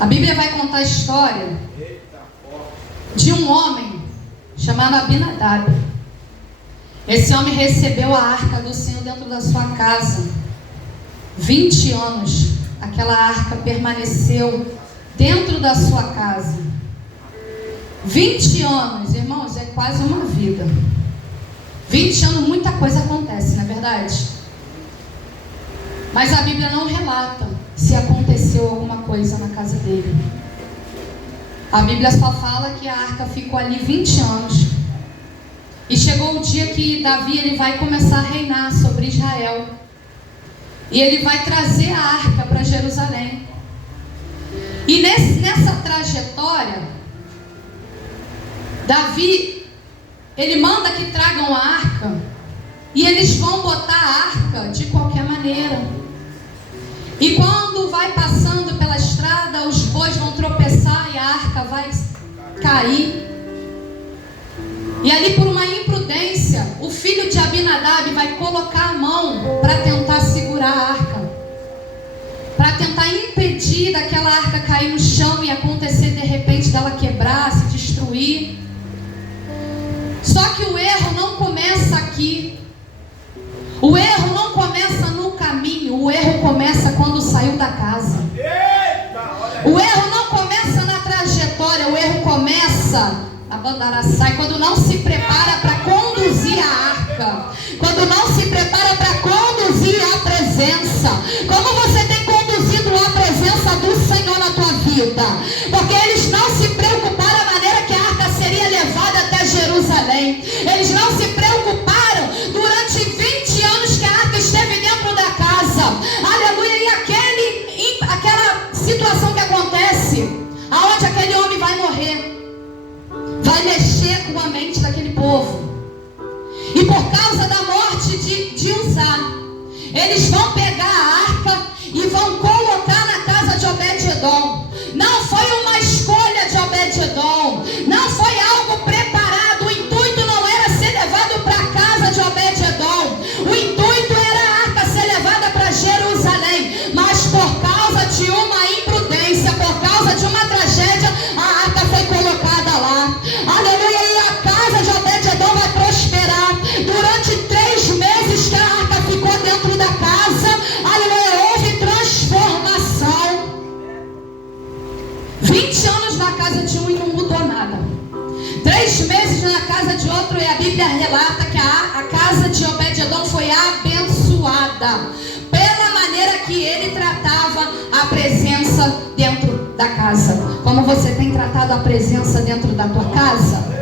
A Bíblia vai contar a história de um homem chamado Abinadab. Esse homem recebeu a arca do Senhor dentro da sua casa. 20 anos aquela arca permaneceu dentro da sua casa. 20 anos, irmãos, é quase uma vida. 20 anos, muita coisa acontece, não é verdade? Mas a Bíblia não relata se aconteceu alguma coisa na casa dele. A Bíblia só fala que a arca ficou ali 20 anos. E chegou o dia que Davi ele vai começar a reinar sobre Israel. E ele vai trazer a arca para Jerusalém. E nessa trajetória, Davi, ele manda que tragam a arca. E eles vão botar a arca de qualquer maneira. E quando vai passando pela estrada, os bois vão tropeçar e a arca vai cair. E ali, por uma imprudência, o filho de Abinadab vai colocar a mão para tentar segurar a arca, para tentar impedir daquela arca cair no chão e acontecer de repente dela quebrar, se destruir. Só que o erro não começa aqui. O erro não começa no caminho. O erro começa quando saiu da casa. O erro não começa na trajetória. O erro começa a bandara sai quando não se prepara para conduzir a arca, quando não se prepara para conduzir a presença. Como você tem conduzido a presença do Senhor na tua vida? Porque eles não se preocuparam da maneira que a arca seria levada até Jerusalém. Eles não se preocuparam durante 20 anos que a arca esteve dentro da casa. Aleluia. E aquela situação que acontece, aonde aquele homem vai morrer, vai mexer com a mente daquele povo. E por causa da morte de Uzá, eles vão pegar a arca e vão colocar na casa de Obed-edom. Não foi uma escolha de Obed-edom, não foi algo preparado. O intuito não era ser levado para a casa de Obed-edom. O intuito era a arca ser levada para Jerusalém. Mas por causa de uma imprudência, por causa de uma tragédia, a arca foi colocada lá. Aleluia, e a casa de Obed-edom vai prosperar. Durante 3 meses que a arca ficou dentro da casa, aleluia, houve transformação. 20 anos na casa de um e não mudou nada. 3 meses na casa de outro, e a Bíblia relata que a casa de Obed-edom foi abençoada pela maneira que ele tratava a presença dentro da casa. Como você tem tratado a presença dentro da tua casa?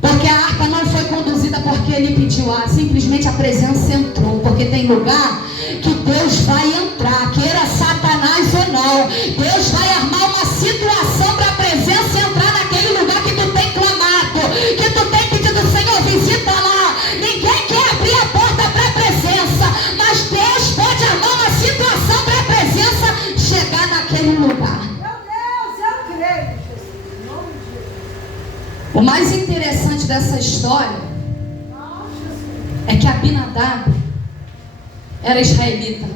Porque a arca não foi conduzida porque ele pediu, simplesmente a presença entrou. Porque tem lugar que Deus vai entrar, queira Satanás ou não. Deus vai armar uma situação para a presença entrar naquele lugar que tu tem clamado, que tu tem pedido, Senhor, visita lá. Ninguém quer abrir a porta para a presença, mas Deus pode armar uma situação para a presença chegar naquele lugar. O mais interessante dessa história é que Abinadab era israelita.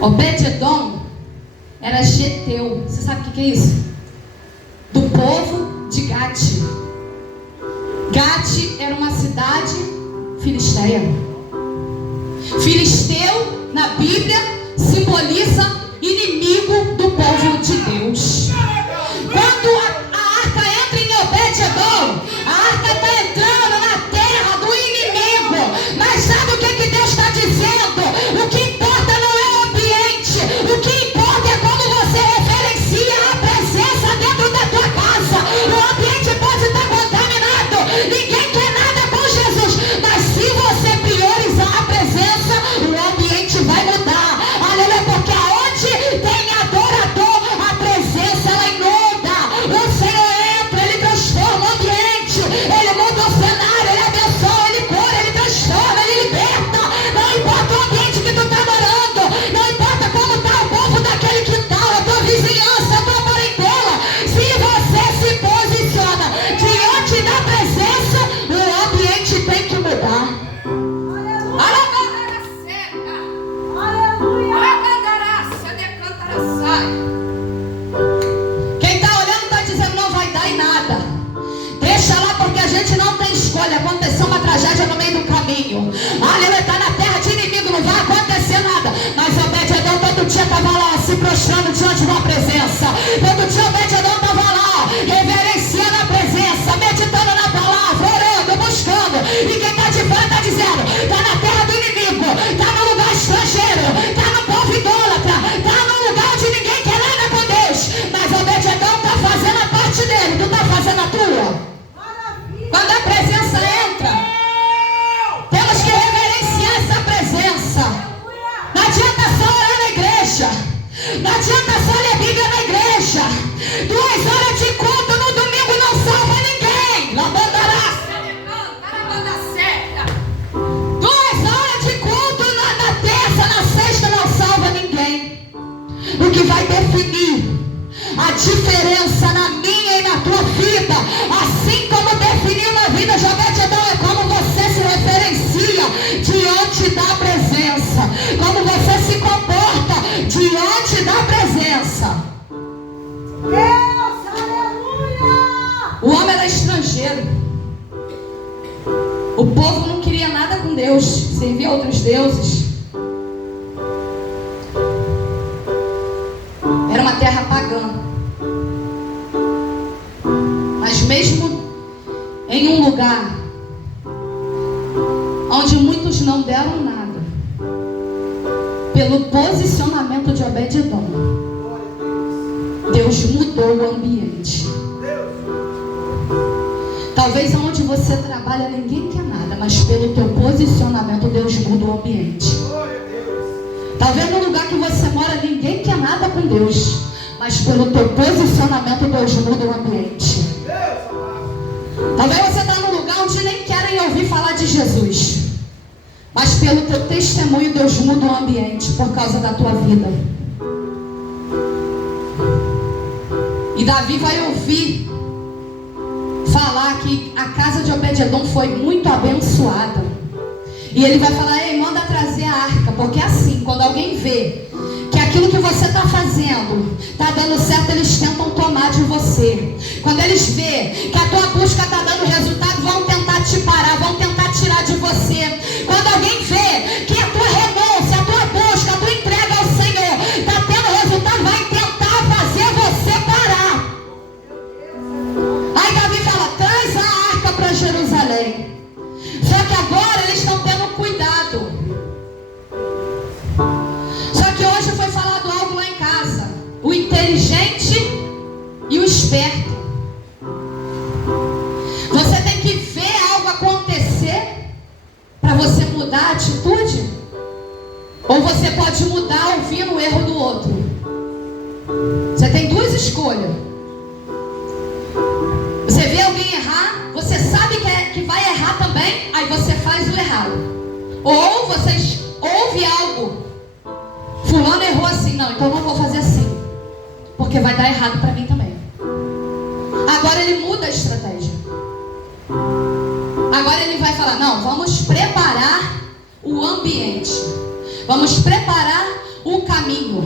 Obed-edom era geteu. Você sabe o que é isso? Do povo de Gate. Gate era uma cidade filisteia. Filisteu, na Bíblia, simboliza inimigo do povo de Deus. Quando a arca entra em Obed-edom, a arca está entrando na terra do inimigo. Mas sabe o que Deus está dizendo? O que importa não é o ambiente. O que importa é como você referencia a presença dentro da tua casa. O ambiente pode estar contaminado. Ninguém quer nada com Jesus. Mas se você priorizar a presença, o ambiente vai mudar. Aleluia, porque aonde o que vai definir a diferença na minha e na tua vida, assim como definiu na vida de Obed-Edom, é como você se referencia diante da presença, como você se comporta diante da presença. Deus, aleluia! O homem era estrangeiro. O povo não queria nada com Deus, servia a outros deuses. Era uma terra pagã. Mas mesmo em um lugar onde muitos não deram nada, pelo posicionamento de Obed-Edom, Deus mudou o ambiente. Talvez onde você trabalha ninguém quer nada, mas pelo teu posicionamento Deus muda o ambiente. Talvez no lugar que você mora ninguém quer nada com Deus, mas pelo teu posicionamento Deus muda o ambiente. Talvez você está num lugar onde nem querem ouvir falar de Jesus, mas pelo teu testemunho Deus muda o ambiente por causa da tua vida. E Davi vai ouvir falar que a casa de Obed-Edom foi muito abençoada. E ele vai falar: ei, manda trazer a arca, porque assim, quando alguém vê que aquilo que você está fazendo está dando certo, eles tentam tomar de você. Quando eles vê que a tua busca está dando resultado, vão tentar te parar, vão tentar tirar de você. Quando alguém vê que a tua renúncia, a tua busca, a tua entrega ao Senhor está tendo resultado, vai tentar fazer você parar. Aí Davi fala: traz a arca para Jerusalém. Só que agora eles estão tendo cuidado. Só que hoje foi falado algo lá em casa: o inteligente e o esperto. Você tem que ver algo acontecer para você mudar a atitude, ou você pode mudar ouvindo o erro do outro. Você tem duas escolhas. Você vê alguém errar, você sabe que vai errar também, aí você faz o errado. Ou você ouve algo: fulano errou assim, não, então eu não vou fazer assim, porque vai dar errado para mim também. Agora ele muda a estratégia. Agora ele vai falar: não, vamos preparar o ambiente, vamos preparar o caminho,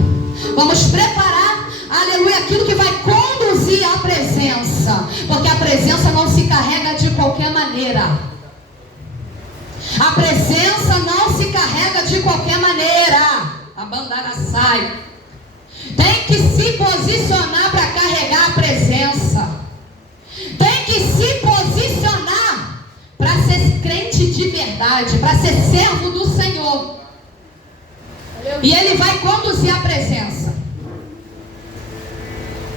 vamos preparar, aleluia, aquilo que vai conduzir à presença, porque a presença não se carrega de qualquer maneira. A presença não se carrega de qualquer maneira. A bandara sai. Tem que se posicionar para carregar a presença. Tem que se posicionar para ser crente de verdade, para ser servo do Senhor. E ele vai conduzir a presença.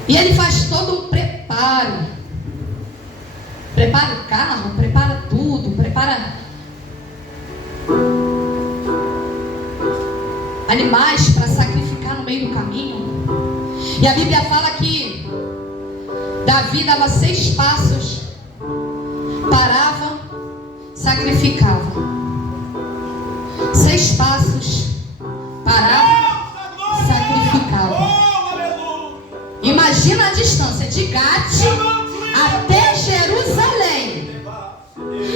E ele faz todo um preparo. Prepara o carro, prepara tudo, prepara animais para sacrificar no meio do caminho. E a Bíblia fala que Davi dava 6 passos, parava, sacrificava. 6 passos, parava, sacrificava. Imagina a distância de Gate até Jerusalém.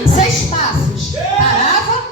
6 passos, parava,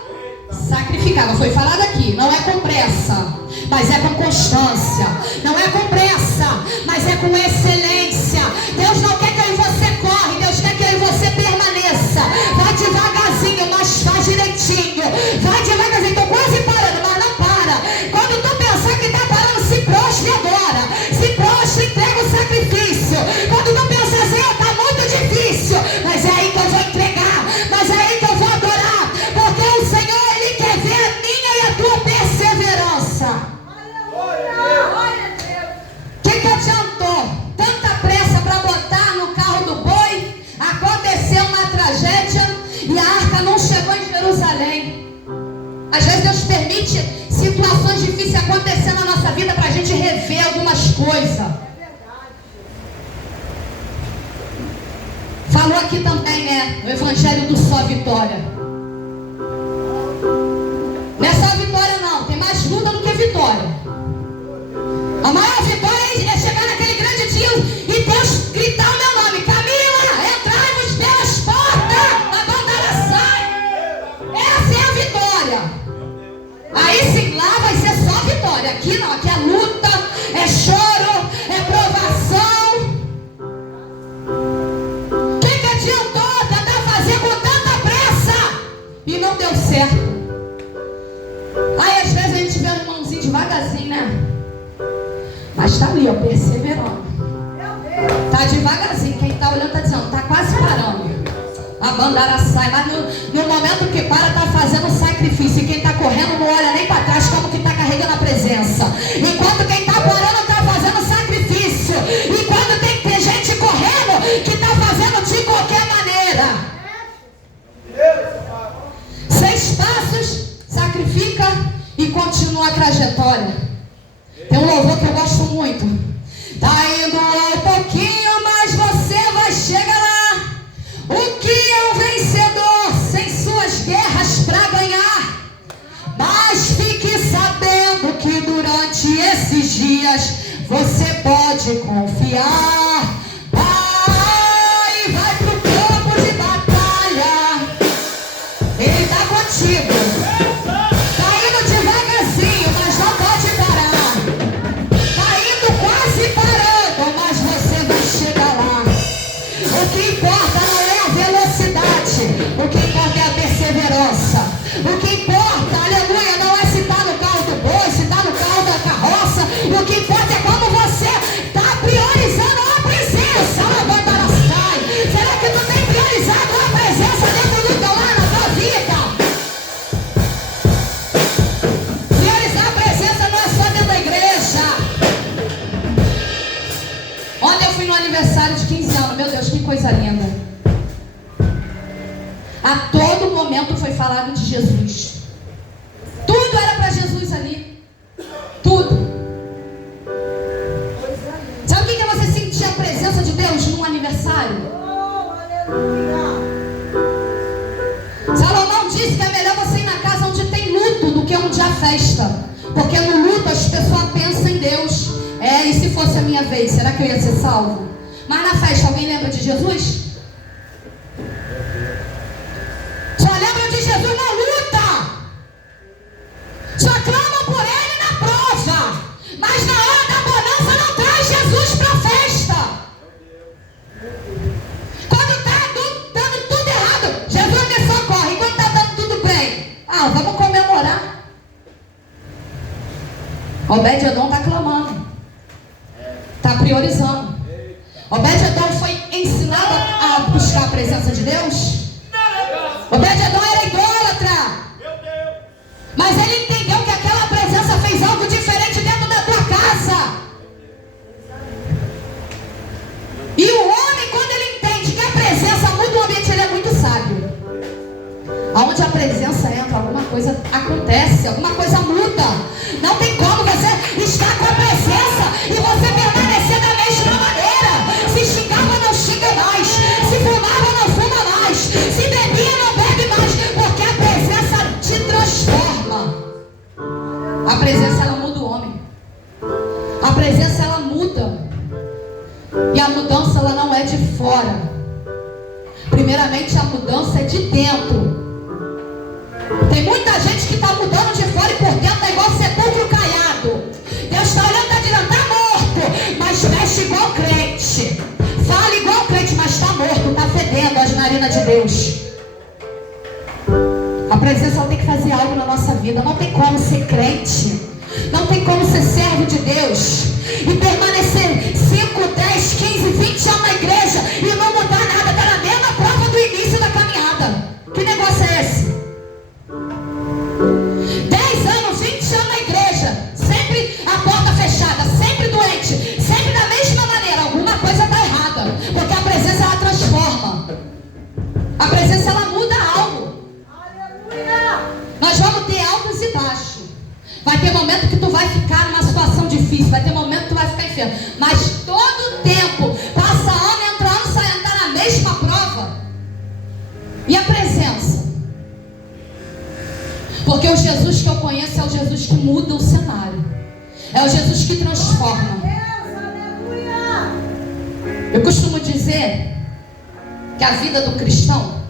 sacrificava. Foi falado aqui, não é com pressa, mas é com constância. Não é com pressa, mas é com excelência. Deus não quer que aí você corre, Deus quer que aí você permaneça. Vai devagarzinho, mas faz direitinho. Vai devagarzinho, estou quase parando, mas não para. Quando tu pensar que está parando, se prostre agora. Se prostre, entrega o sacrifício. Quando tu pensar assim: está muito difícil, mas é aí que eu vou entregar, mas é aí que eu vou adorar, porque o Senhor, Ele quer ver a minha e a tua perseverança. O que adiantou tanta pressa para botar no carro do boi? Aconteceu uma tragédia e a arca não chegou em Jerusalém. Às vezes Deus permite situações difíceis acontecer na nossa vida para a gente rever algumas coisas. Falou aqui também, né, no Evangelho do Só Vitória. Não é só vitória não, tem mais luta do que vitória. A maior vitória é chegar naquele grande dia e Deus gritar o meu nome: Camila, entrai-vos pelas portas da Bandara sai. Essa é a vitória. Aí sim, lá vai ser só vitória. Aqui não, aqui é luta, é choro, é provação. O que adiantou tentar fazer com tanta pressa e não deu certo? Aí às vezes a gente vê um irmãozinho devagarzinho, né? Mas tá ali, ó, perseverando. Tá devagarzinho. Quem tá olhando tá dizendo, tá quase parando. A bandara sai, mas no momento que para, tá fazendo sacrifício. E quem tá correndo não olha nem para trás, como que tá carregando a presença. Enquanto quem tá parando tá fazendo sacrifício. Enquanto tem gente correndo que tá fazendo de qualquer maneira. 6 passos, sacrifica e continua a trajetória. Tem um louvor que eu gosto muito. Tá indo um pouquinho, mas você vai chegar lá. O que é um vencedor sem suas guerras para ganhar? Mas fique sabendo que durante esses dias você pode confiar. Vai, vai pro campo de batalha. Ele está contigo. Tá indo devagarzinho, mas não pode parar. Tá indo quase parando, mas você vai chegar lá. O que importa não é a velocidade, o que importa é a perseverança. O que importa, aleluia, não é se está no carro do boi, se está no carro da carroça. O que importa é como você está priorizando a presença. Será que tu tem priorizado a presença dentro do teu lar, na tua vida? Priorizar a presença não é só dentro da igreja. Ontem eu fui no aniversário de 15 anos, meu Deus, que coisa linda. A todo momento foi falado de Jesus. Tudo era para Jesus ali. Tudo. Sabe o que é você sentir a presença de Deus num aniversário? Salomão disse que é melhor você ir na casa onde tem luto do que onde há festa. Porque no luto as pessoas pensam em Deus. E se fosse a minha vez, será que eu ia ser salvo? Mas na festa, alguém lembra de Jesus? Só lembra de Jesus na luta. Só clama por Ele na prova. Mas na hora da bonança não traz Jesus para a festa. Quando está dando tudo errado, Jesus me socorre. Quando está dando tudo bem, vamos comemorar. Obed-Edom está clamando. Está priorizando. Obed-Edom foi ensinado a buscar a presença de Deus. Obed-Edom era idólatra. Mas ele entendeu que aquela presença fez algo diferente dentro da tua casa. E o homem, quando ele entende que a presença muda o ambiente, ele é muito sábio. Aonde a presença entra, alguma coisa acontece, alguma coisa muda. Não tem como você estar com a presença e você permanecer da mesma maneira. Se xingava, não xinga mais. Se fumava, não fuma mais. Se bebia, não bebe mais. Porque a presença te transforma. A presença, ela muda o homem. A presença, ela muda. E a mudança, ela não é de fora. Primeiramente, a mudança é de dentro. Tem muita gente que está mudando de fora e por dentro está igual sepulcro caiado. Deus está olhando e está dizendo, está morto, mas mexe igual crente. Fala igual crente, mas está morto, está fedendo as narinas de Deus. A presença ela tem que fazer algo na nossa vida. Não tem como ser crente, não tem como ser servo de Deus e permanecer 5, 10, 15, 20 anos na igreja e não mudar nada. Está na mesma prova do início da caminhada. Que negócio é esse? 10 anos, 20 anos na igreja, sempre a porta fechada, sempre doente, sempre da mesma maneira. Alguma coisa está errada, porque a presença ela transforma. A presença ela muda algo. Aleluia! Nós vamos ter altos e baixos. Vai ter momento que tu vai ficar numa situação difícil, vai ter momento que tu vai ficar enfermo, mas todo tempo, passa ano, entra ano, sai ano, está na mesma prova. E a presença? Porque o Jesus que eu conheço é o Jesus que muda o cenário. É o Jesus que transforma. Eu costumo dizer que a vida do cristão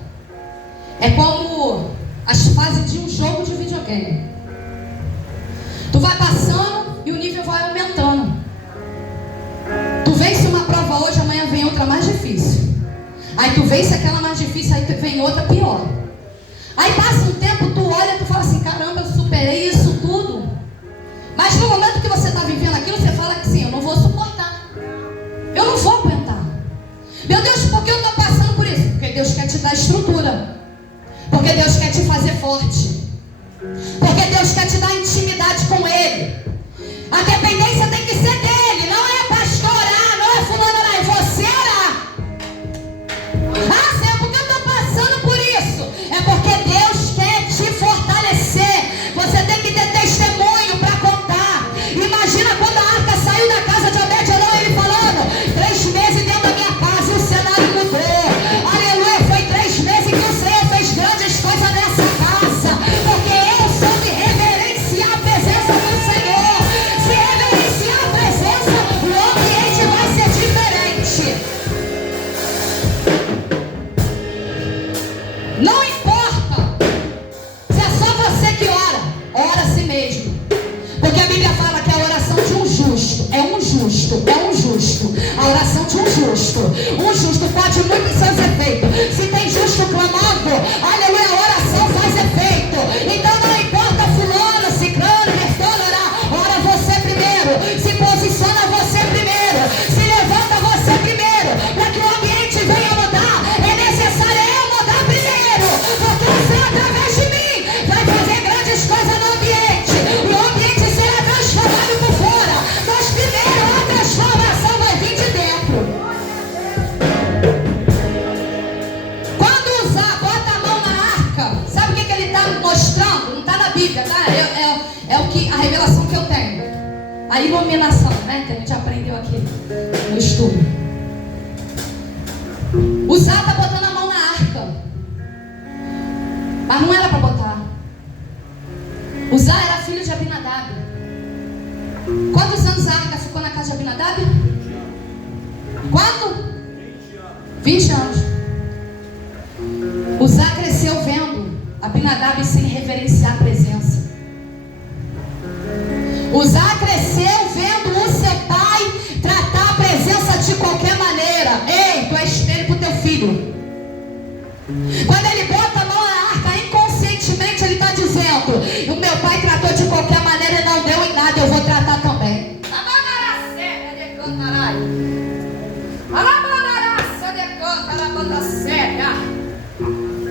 é como as fases de um jogo de videogame. Tu vai passando e o nível vai aumentando. Tu vence uma prova hoje, amanhã vem outra mais difícil. Aí tu vence aquela mais difícil, aí vem outra pior. Aí passa um tempo, tu olha e tu fala assim, caramba, eu superei isso tudo. Mas no momento que você está vivendo aquilo, você fala que sim, eu não vou suportar. Eu não vou aguentar. Meu Deus, por que eu estou passando por isso? Porque Deus quer te dar estrutura. Porque Deus quer te fazer forte. Porque Deus quer te dar intimidade com Ele. A dependência tem que ser dele. Não é pastor orar, não é fulano orar, é você orar. Ah, Senhor, por que eu estou passando por isso? É porque Deus quer te fortalecer. Você tem que ter testemunho para contar. Imagina quando a arca saiu da casa de Obed-Edom, ele falando, 3 meses dentro da minha casa e o cenário mudou. Aleluia, foi 3 meses que o Senhor fez grandes coisas nessa casa. Porque eu soube reverenciar a presença do Senhor. Se reverenciar a presença, o ambiente vai ser diferente. Não importa se é só você que ora, ora a si mesmo. Porque a Bíblia fala que a oração de um justo é um justo. A oração de um justo pode muito em seus efeitos. Se tem justo clamando, aleluia, a oração faz efeito. Então não importa fulano, ciclano, bertano, ora você primeiro. Se posiciona você primeiro. Se levanta você primeiro. Para que o ambiente venha mudar, é necessário eu mudar primeiro. Porque o Senhor, através de mim, vai fazer grandes coisas no ambiente. E o ambiente será transformado por fora. Mas primeiro a transformação vai vir de dentro. Quando usar, bota a mão na arca. Sabe o que ele está mostrando? Não está na Bíblia, tá? É o que, a revelação que eu tenho. A iluminação, né? Que a gente aprendeu aqui no estudo. Usar está botando a mão na arca. Mas não era para botar. Usar era filho de Abinadab. Quantos anos a arca ficou na casa de Abinadab? Quanto? 20 anos. Uzá cresceu vendo Abinadab sem reverenciar a presença. Uzá cresceu vendo o seu pai tratar a presença de qualquer maneira. Ei, tu é espelho para o teu filho. Quando ele bota a mão na arca, inconscientemente ele está dizendo, o meu pai tratou de qualquer maneira e não deu em nada, eu vou tratar também.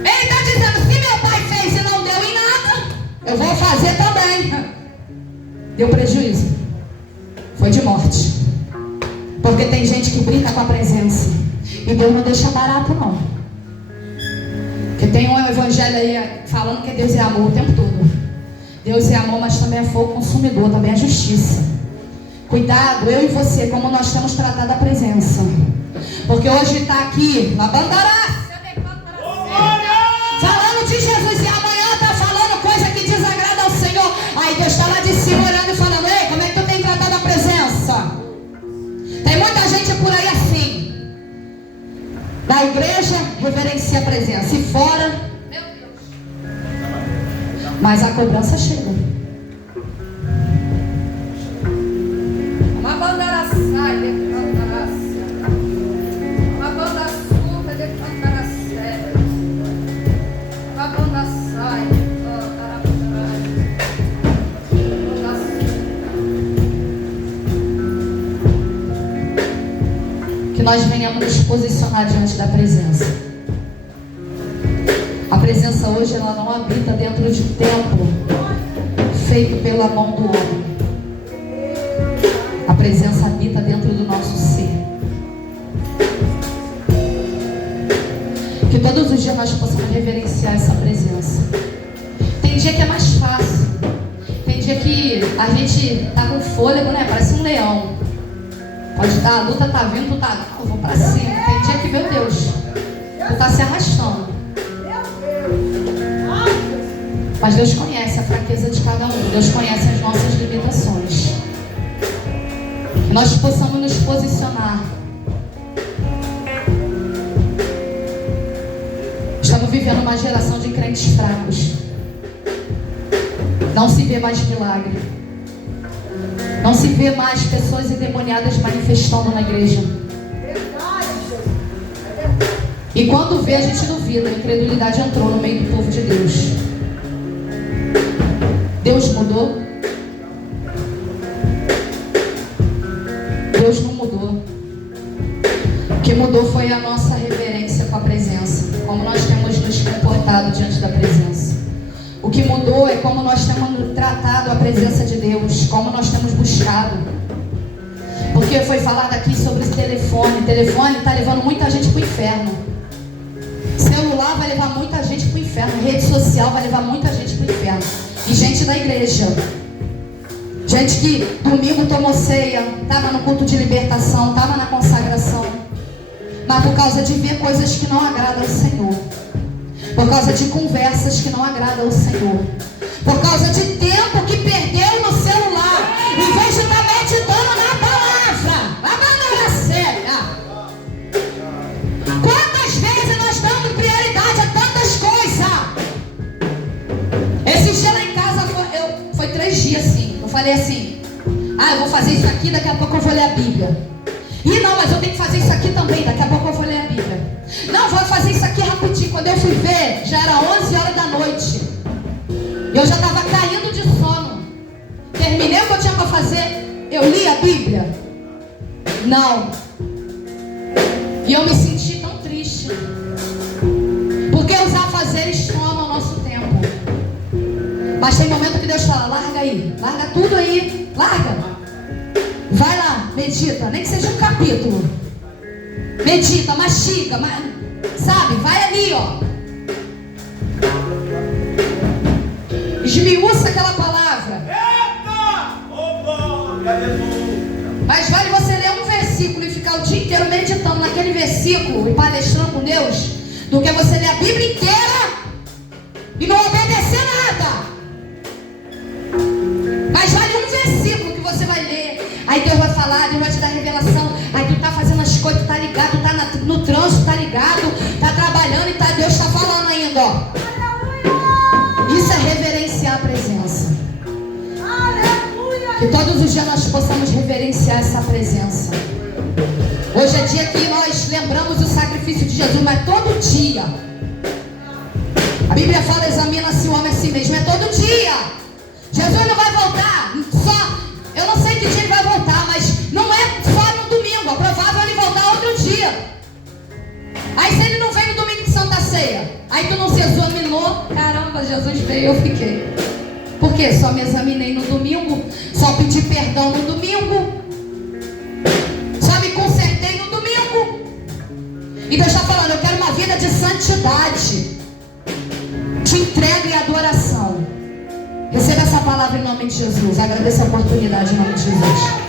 Ele está dizendo, se meu pai fez e não deu em nada, eu vou fazer também. Deu prejuízo. Foi de morte. Porque tem gente que brinca com a presença. E Deus não deixa barato não. Porque tem um evangelho aí falando que Deus é amor o tempo todo. Deus é amor, mas também é fogo consumidor, também é justiça. Cuidado, eu e você, como nós temos tratado a presença. Porque hoje está aqui, na bandará, falando de Jesus, e amanhã está falando coisa que desagrada ao Senhor. Aí Deus está lá de cima olhando e falando, ei, como é que tu tem tratado a presença? Tem muita gente por aí assim. Da igreja, reverencia a presença. E fora, meu Deus. Mas a cobrança chega. Uma banda sai de cantarás. Uma banda surra de cantarás. Uma banda sai de cantarás. Que nós venhamos nos posicionar diante da presença. A presença hoje ela não habita dentro de templo feito pela mão do homem. A presença habita dentro do nosso ser. Que todos os dias nós possamos reverenciar essa presença. Tem dia que é mais fácil. Tem dia que a gente tá com fôlego, né? Parece um leão. Pode estar, a luta tá vindo, tu tá, eu vou pra cima. Tem dia que, meu Deus, tu tá se arrastando. Mas Deus conhece a fraqueza de cada um. Deus conhece as nossas limitações. Que nós possamos nos posicionar vivendo uma geração de crentes fracos. Não se vê mais milagre. Não se vê mais pessoas endemoniadas manifestando na igreja. E quando vê, a gente duvida. A incredulidade entrou no meio do povo de Deus. Deus mudou? Deus não mudou. O que mudou foi a nossa reverência com a presença. Como nós temos nos comportado diante da presença. O que mudou é como nós temos tratado a presença de Deus. Como nós temos buscado. Porque foi falado aqui sobre esse telefone. O telefone está levando muita gente para o inferno. Celular vai levar muita gente para o inferno. Rede social vai levar muita gente para o inferno. E gente da igreja. Gente que domingo tomou ceia, estava no culto de libertação, estava na consagração. Mas por causa de ver coisas que não agradam ao Senhor. Por causa de conversas que não agradam ao Senhor. Por causa de tempo que perdeu no celular. Em vez de estar meditando na palavra. Abandona a séria. Quantas vezes nós damos prioridade a tantas coisas? Esse dia lá em casa foi 3 dias assim. Eu falei assim, eu vou fazer isso aqui, daqui a pouco eu vou ler a Bíblia. E não, mas eu tenho que fazer isso aqui também, daqui a pouco eu vou ler a Bíblia. Não, vou fazer isso aqui rapidinho. Quando eu fui ver, já era 11 horas da noite. Eu já estava caindo de sono. Terminei o que eu tinha para fazer. Eu li a Bíblia? Não. E eu me senti tão triste. Porque os afazeres tomam o nosso tempo. Mas tem momento que Deus fala, larga aí, larga tudo aí, larga. Vai lá, medita, nem que seja um capítulo. Medita, mastiga, sabe, vai ali, ó. Esmiuça aquela palavra. Mas vale você ler um versículo e ficar o dia inteiro meditando naquele versículo e palestrando com Deus, do que você ler a Bíblia inteira e não obedecer nada. Mas vale um versículo que você vai ler. Aí Deus vai falar, Deus vai te dar revelação. Aí tu tá fazendo as coisas, tu tá ligado, tu tá no trânsito, tá ligado, tá trabalhando e Deus tá falando ainda, ó. Isso é reverenciar a presença. Que todos os dias nós possamos reverenciar essa presença. Hoje é dia que nós lembramos o sacrifício de Jesus, mas todo dia. A Bíblia fala, examina-se o homem a si mesmo, é todo dia. Jesus não vai voltar, eu não sei que dia ele vai voltar, mas não é só no domingo, é provável ele voltar outro dia. Aí se ele não vem no domingo de Santa Ceia, aí tu não se examinou, caramba, Jesus veio, eu fiquei. Por quê? Só me examinei no domingo, só pedi perdão no domingo, só me consertei no domingo. E Deus está falando, eu quero uma vida de santidade, de entrega e adoração. Receba essa palavra em nome de Jesus. Agradeço a oportunidade em nome de Jesus.